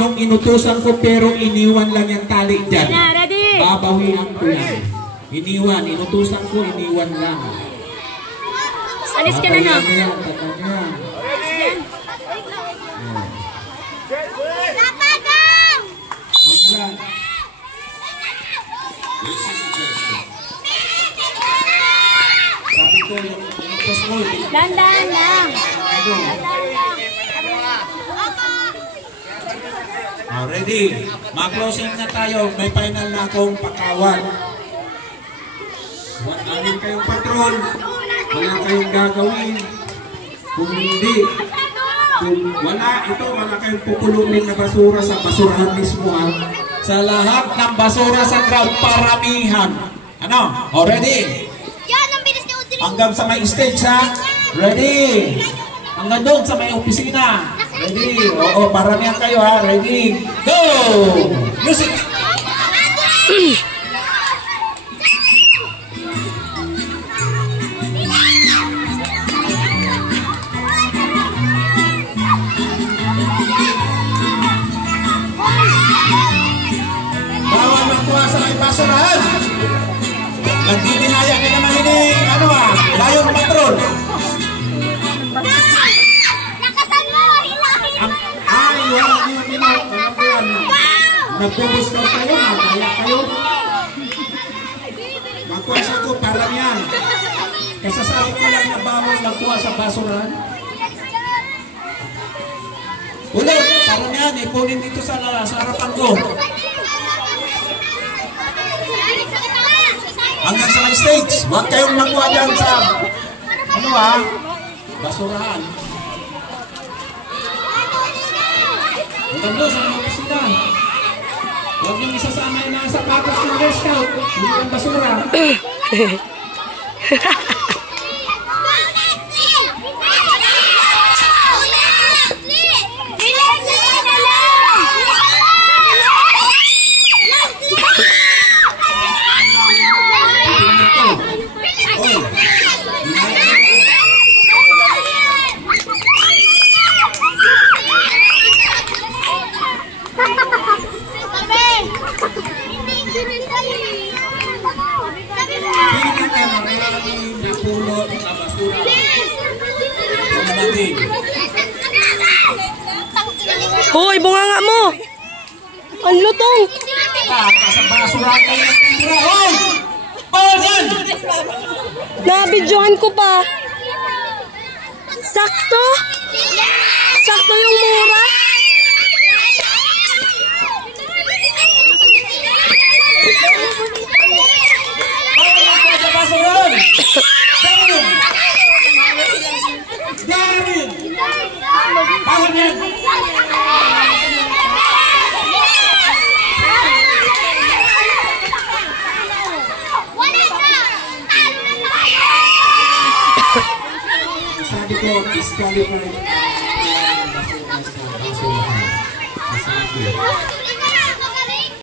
nung inutusan ko pero iniwan lang yung tali dyan. Ready? Babawian ko yan. Iniwan, inutusan ko, iniwan lang. Alis ka na, no? Napagang! Sabi ko, yung post mo. Dandan lang. Ready? Mag-closing na tayo. May final na akong pakawan. Huwag namin kayong patrol. Wala kayong gagawin. Kung hindi, kung wala kayong pupulungin na basura sa basurahan mismo, ha? Sa lahat ng basura sa ground, paramihan. Ano? O, ready? Hanggang sa may stage, ha? Ready? Hanggang doon sa may opisina. Ready? Oo, paramihan kayo, ha? Ready? Go! Music! Bawal magkuha sa may basurahan. Nagdidinaya ka naman ini, Lion Patrol. Nakasan mo! Ay, wala niyo pinag-apuan. Nagpubuskaw kayo, magaya kayo. Magkuha sa ako, parang yan. Kasasabi ko lang na bawal magkuha sa basurahan. Ulit, parang yan, ipunin dito sa harapan ko. Hanggang sa may stage, huwag kayong magkuha dyan sa, basurahan. Hanggang doon sa mga opisina. Huwag niyong isasama yung mga sapatos ng Girl Scout. Hindi ang basura. Hoy, bunganga mo! Ang lutong! Sa basura kayo nagtitira. Hoy! Bawal yan! Nabidyohan ko pa. Sakto? Sakto yung mura? Sa basurahan! Darin! Bawal yan! Sabi ko, disqualified. Sabi ko.